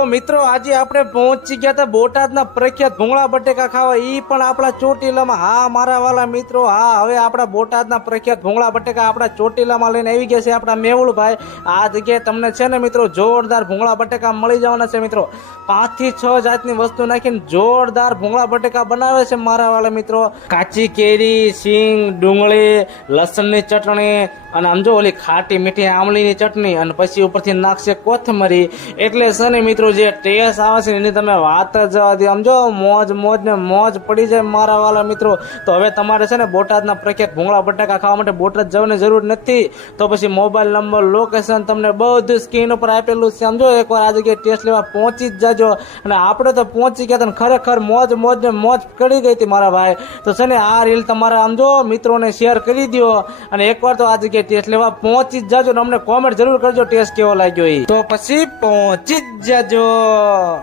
તો મિત્રો આજે આપણે પહોંચી ગયા હતા બોટાદના પ્રખ્યાત ભૂંગળા બટેકા ખાવા, ઈ પણ આપણા ચોટીલામાં. હા મારા વાલા મિત્રો, હા હવે આપણા બોટાદના પ્રખ્યાત ભૂંગળા બટેકા આપણા ચોટીલામાં લઈને આવી ગયા છે આપણા મેહુલભાઈ. આ જગ્યાએ તમને છે ને મિત્રો જોરદાર ભૂંગળા બટેકા મળી જવાના છે મિત્રો. 5 થી 6 જાતની વસ્તુ નાખીને જોરદાર ભૂંગળા બટેકા બનાવે છે મારા વાલા મિત્રો. કાચી કેરી, સિંગ, ડુંગળી, લસણની ચટણી અને સમજો ઓલી ખાટી મીઠી આમલીની ચટણી અને પછી ઉપરથી નાખશે કોથમરી. એટલે છે ને મિત્રો જે ટેસ્ટ આવે છે એની તમે વાત જ જવા દે. સમજો મોજ ને મોજ પડી જાય મારા વાલા મિત્રો. તો હવે તમારે છે ને બોટાદના પ્રખ્યાત ભૂંગળા બટાકા ખાવા માટે બોટાદ જવાની જરૂર નથી. તો પછી મોબાઈલ નંબર, લોકેશન તમને બધું સ્ક્રીન ઉપર આપેલું છે. સમજો એકવાર આ જગ્યાએ ટેસ્ટ લેવા પહોંચી જ જાજો. અને આપણે તો પહોંચી ગયા હતા, ખરેખર મોજ ને મોજ કરી ગઈ હતી મારા ભાઈ. તો છે ને આ રીલ તમારા સમજો મિત્રોને શેર કરી દો અને એકવાર તો આ જગ્યાએ ટેસ્ટ લેવા પહોંચી જ જાજો. અમને કોમેન્ટ જરૂર કરજો ટેસ્ટ કેવો લાગ્યો. તો પછી પહોંચી જ જાજો.